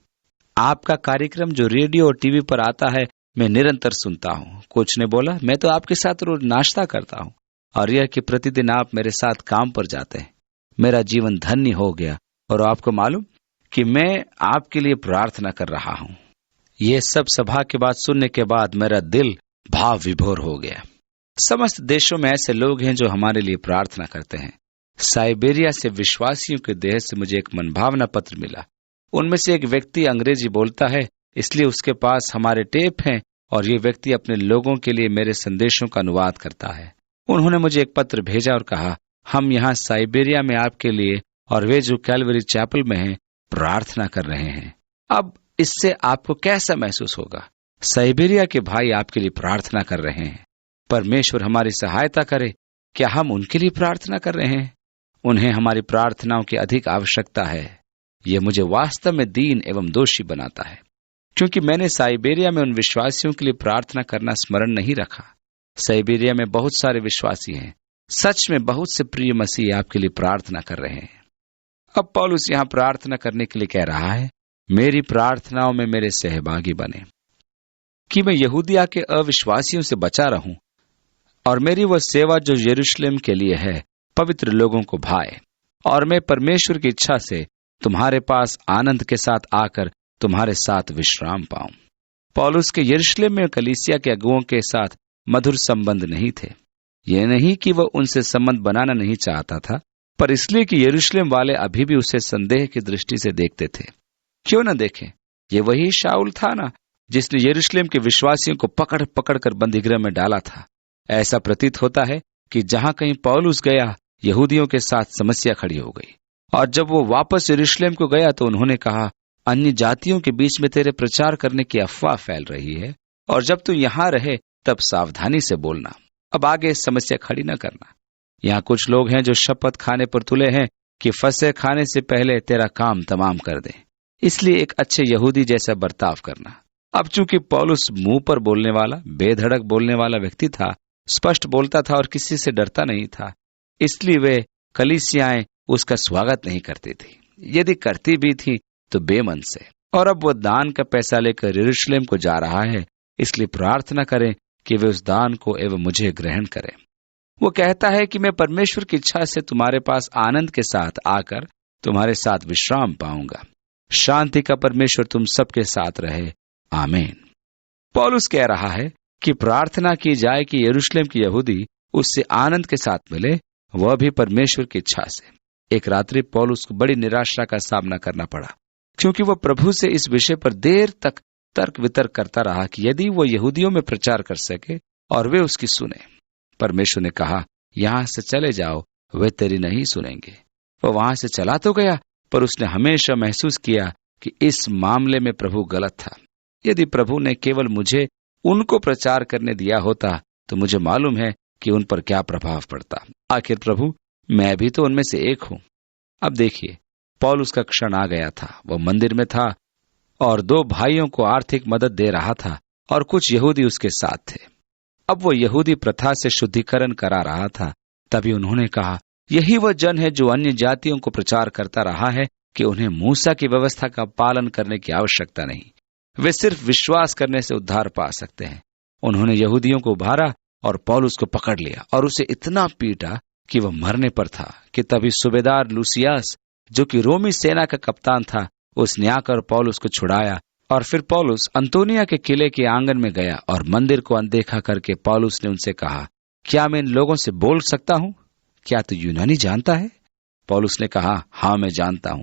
आपका कार्यक्रम जो रेडियो और टीवी पर आता है, मैं निरंतर सुनता हूँ। कुछ ने बोला, मैं तो आपके साथ रोज नाश्ता करता हूँ, और यह कि प्रतिदिन आप मेरे साथ काम पर जाते हैं। मेरा जीवन धन्य हो गया, और आपको मालूम कि मैं आपके लिए प्रार्थना कर रहा हूँ। ये सब सभा की बात सुनने के बाद मेरा दिल भाव विभोर हो गया। समस्त देशों में ऐसे लोग हैं जो हमारे लिए प्रार्थना करते हैं। साइबेरिया से विश्वासियों के देह से मुझे एक मनभावना पत्र मिला। उनमें से एक व्यक्ति अंग्रेजी बोलता है, इसलिए उसके पास हमारे टेप हैं, और ये व्यक्ति अपने लोगों के लिए मेरे संदेशों का अनुवाद करता है। उन्होंने मुझे एक पत्र भेजा और कहा, हम यहाँ साइबेरिया में आपके लिए और वे जो कैलवरी चैपल में हैं प्रार्थना कर रहे हैं। अब इससे आपको कैसा महसूस होगा? साइबेरिया के भाई आपके लिए प्रार्थना कर रहे हैं। परमेश्वर हमारी सहायता करे। क्या हम उनके लिए प्रार्थना कर रहे हैं? उन्हें हमारी प्रार्थनाओं की अधिक आवश्यकता है। यह मुझे वास्तव में दीन एवं दोषी बनाता है, क्योंकि मैंने साइबेरिया में उन विश्वासियों के लिए प्रार्थना करना स्मरण नहीं रखा। साइबेरिया में बहुत सारे विश्वासी हैं। सच में बहुत से प्रिय मसीह आपके लिए प्रार्थना कर रहे हैं। अब पौलुस यहाँ प्रार्थना करने के लिए कह रहा है, मेरी प्रार्थनाओं में मेरे सहभागी बने, कि मैं यहूदिया के अविश्वासियों से बचा रहूं, और मेरी वह सेवा जो यरूशलेम के लिए है पवित्र लोगों को भाए, और मैं परमेश्वर की इच्छा से तुम्हारे पास आनंद के साथ आकर तुम्हारे साथ विश्राम पाऊं। पौलुस के यरूशलेम में कलीसिया के अगुओं के साथ मधुर संबंध नहीं थे। यह नहीं कि वह उनसे संबंध बनाना नहीं चाहता था, पर इसलिए कि यरूशलेम वाले अभी भी उसे संदेह की दृष्टि से देखते थे। क्यों न देखें? ये वही शाऊल था ना, जिसने यरूशलेम के विश्वासियों को पकड़ पकड़ कर बंदीगृह में डाला था। ऐसा प्रतीत होता है कि जहां कहीं पौलुस गया, यहूदियों के साथ समस्या खड़ी हो गई, और जब वो वापस यरूशलेम को गया तो उन्होंने कहा, अन्य जातियों के बीच में तेरे प्रचार करने की अफवाह फैल रही है, और जब तू यहाँ रहे तब सावधानी से बोलना। अब आगे समस्या खड़ी न करना। यहाँ कुछ लोग हैं जो शपथ खाने पर तुले हैं कि फसह खाने से पहले तेरा काम तमाम कर दें। इसलिए एक अच्छे यहूदी जैसा बर्ताव करना। अब चूंकि पौलुस मुंह पर बोलने वाला, बेधड़क बोलने वाला व्यक्ति था, स्पष्ट बोलता था और किसी से डरता नहीं था, इसलिए वे कलीसियाएं उसका स्वागत नहीं करती थी। यदि करती भी थी तो बेमन से। और अब वो दान का पैसा लेकर यरूशलेम को जा रहा है, इसलिए प्रार्थना करें कि वे उस दान को एवं मुझे ग्रहण करें। वो कहता है कि मैं परमेश्वर की इच्छा से तुम्हारे पास आनंद के साथ आकर तुम्हारे साथ विश्राम पाऊंगा। शांति का परमेश्वर तुम सबके साथ रहे। आमीन। पौलुस कह रहा है कि प्रार्थना की जाए कि यरूशलेम की यहूदी उससे आनंद के साथ मिले, वह भी परमेश्वर की इच्छा से। एक रात्रि पौलुस को बड़ी निराशा का सामना करना पड़ा, क्योंकि वह प्रभु से इस विषय पर देर तक तर्क वितर्क करता रहा कि यदि वो यहूदियों में प्रचार कर सके और वे उसकी सुने। परमेश्वर ने कहा, यहां से चले जाओ, वे तेरी नहीं सुनेंगे। वह वहां से चला तो गया, पर उसने हमेशा महसूस किया कि इस मामले में प्रभु गलत था। यदि प्रभु ने केवल मुझे उनको प्रचार करने दिया होता तो मुझे मालूम है कि उन पर क्या प्रभाव पड़ता। आखिर प्रभु, मैं भी तो उनमें से एक हूं। अब देखिए, पौलुस का क्षण आ गया था। वह मंदिर में था और 2 भाइयों को आर्थिक मदद दे रहा था, और कुछ यहूदी उसके साथ थे। अब वो यहूदी प्रथा से शुद्धिकरण करा रहा था। तभी उन्होंने कहा, यही वह जन है जो अन्य जातियों को प्रचार करता रहा है कि उन्हें मूसा की व्यवस्था का पालन करने की आवश्यकता नहीं, वे सिर्फ विश्वास करने से उद्धार पा सकते हैं। उन्होंने यहूदियों को उभारा और पौलुस को पकड़ लिया और उसे इतना पीटा कि वह मरने पर था कि तभी सूबेदार लूसियास, जो कि रोमी सेना का कप्तान था, उसने आकर पौलुस को छुड़ाया। और फिर पौलुस अंतोनिया के किले के आंगन में गया और मंदिर को अनदेखा करके पौलुस ने उनसे कहा, क्या मैं इन लोगों से बोल सकता हूं? क्या तू यूनानी जानता है? पौलुस ने कहा, हाँ, मैं जानता हूं।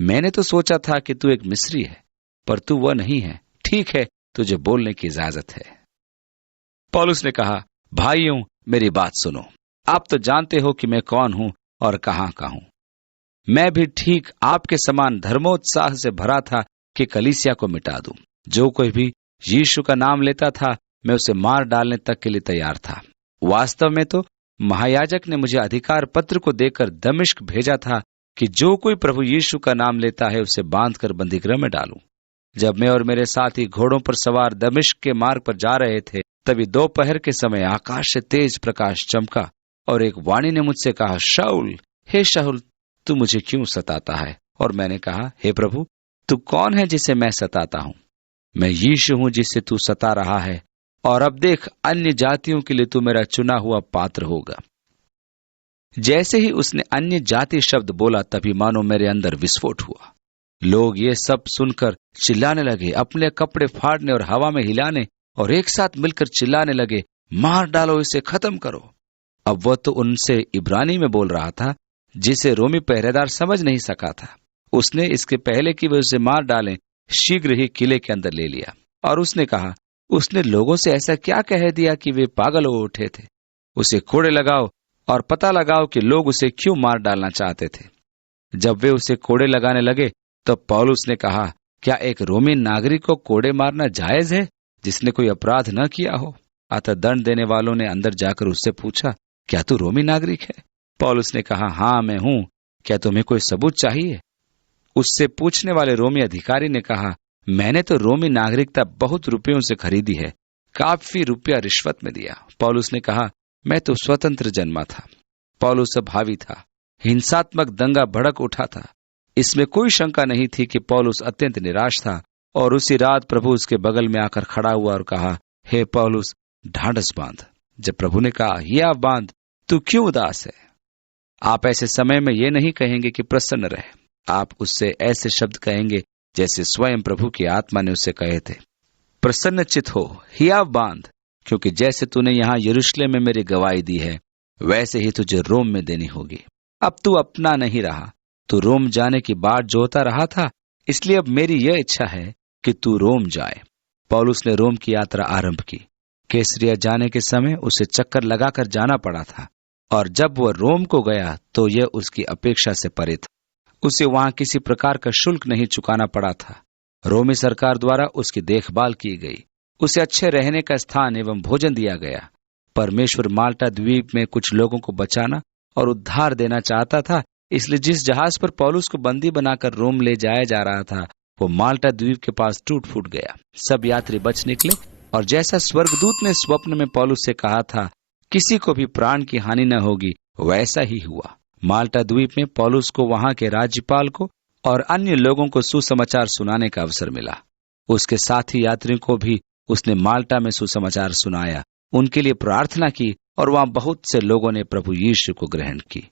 मैंने तो सोचा था कि तू एक मिस्री है, पर तू वह नहीं है। ठीक है, तुझे बोलने की इजाजत है। पौलुस ने कहा, भाइयों मेरी बात सुनो। आप तो जानते हो कि मैं कौन हूं और कहां का हूं। मैं भी ठीक आपके समान धर्मोत्साह से भरा था कि कलीसिया को मिटा दूं। जो कोई भी यीशु का नाम लेता था, मैं उसे मार डालने तक के लिए तैयार था। वास्तव में तो महायाजक ने मुझे अधिकार पत्र को देकर दमिश्क भेजा था कि जो कोई प्रभु यीशु का नाम लेता है उसे बांधकर बंदीगृह में डालूं। जब मैं और मेरे साथी घोड़ों पर सवार दमिश्क के मार्ग पर जा रहे थे, तभी दोपहर के समय आकाश से तेज प्रकाश चमका और एक वाणी ने मुझसे कहा, शाऊल, हे शाऊल, तू मुझे क्यों सताता है? और मैंने कहा, हे प्रभु, तू कौन है जिसे मैं सताता हूं? मैं यीशु हूं जिसे तू सता रहा है। और अब देख, अन्य जातियों के लिए तू मेरा चुना हुआ पात्र होगा। जैसे ही उसने अन्य जाति शब्द बोला, तभी मानो मेरे अंदर विस्फोट हुआ। लोग ये सब सुनकर चिल्लाने लगे, अपने कपड़े फाड़ने और हवा में हिलाने और एक साथ मिलकर चिल्लाने लगे, मार डालो, इसे खत्म करो। अब वह तो उनसे इब्रानी में बोल रहा था, जिसे रोमी पहरेदार समझ नहीं सका था। उसने इसके पहले कि वे उसे मार डालें, शीघ्र ही किले के अंदर ले लिया। और उसने कहा, उसने लोगों से ऐसा क्या कह दिया कि वे पागल हो उठे थे? उसे कोड़े लगाओ और पता लगाओ कि लोग उसे क्यों मार डालना चाहते थे। जब वे उसे कोड़े लगाने लगे, तो पौलुस ने कहा, क्या एक रोमी नागरिक को कोड़े मारना जायज है, जिसने कोई अपराध न किया हो? अतः दंड देने वालों ने अंदर जाकर उससे पूछा, क्या तू रोमी नागरिक है? पौलुस ने कहा, हाँ मैं हूं। क्या तुम्हें कोई सबूत चाहिए? उससे पूछने वाले रोमी अधिकारी ने कहा, मैंने तो रोमी नागरिकता बहुत रुपयों से खरीदी है, काफी रुपया रिश्वत में दिया। पौलुस ने कहा, मैं तो स्वतंत्र जन्मा था। पौलुस भावी था, हिंसात्मक दंगा भड़क उठा था। इसमें कोई शंका नहीं थी कि पौलुस अत्यंत निराश था। और उसी रात प्रभु उसके बगल में आकर खड़ा हुआ और कहा, हे पौलुस, ढांढस बांध। जब प्रभु ने कहा, हिया बांध, तू क्यों उदास है? आप ऐसे समय में ये नहीं कहेंगे कि प्रसन्न रहे। आप उससे ऐसे शब्द कहेंगे जैसे स्वयं प्रभु की आत्मा ने उससे कहे थे, प्रसन्न चित हो, हिया बांध, क्योंकि जैसे तूने यहां यरूशलेम में मेरी गवाही दी है, वैसे ही तुझे रोम में देनी होगी। अब तू अपना नहीं रहा, तू रोम जाने की बाट जोहता रहा था, इसलिए अब मेरी यह इच्छा है कि तू रोम जाए। पौलुस ने रोम की यात्रा आरंभ की। कैसरिया जाने के समय उसे चक्कर लगाकर जाना पड़ा था, और जब वह रोम को गया तो यह उसकी अपेक्षा से परे था। उसे वहां किसी प्रकार का शुल्क नहीं चुकाना पड़ा था। रोमी सरकार द्वारा उसकी देखभाल की गई। उसे अच्छे रहने का स्थान एवं भोजन दिया गया। परमेश्वर माल्टा द्वीप में कुछ लोगों को बचाना और उद्धार देना चाहता था, इसलिए जिस जहाज पर पौलुस को बंदी बनाकर रोम ले जाया जा रहा था, वो माल्टा द्वीप के पास टूट फूट गया। सब यात्री बच निकले, और जैसा स्वर्गदूत ने स्वप्न में पौलुस से कहा था, किसी को भी प्राण की हानि न होगी, वैसा ही हुआ। माल्टा द्वीप में पौलुस को वहां के राज्यपाल को और अन्य लोगों को सुसमाचार सुनाने का अवसर मिला। उसके साथी यात्रियों को भी उसने माल्टा में सुसमाचार सुनाया, उनके लिए प्रार्थना की, और वहां बहुत से लोगों ने प्रभु यीशु को ग्रहण की।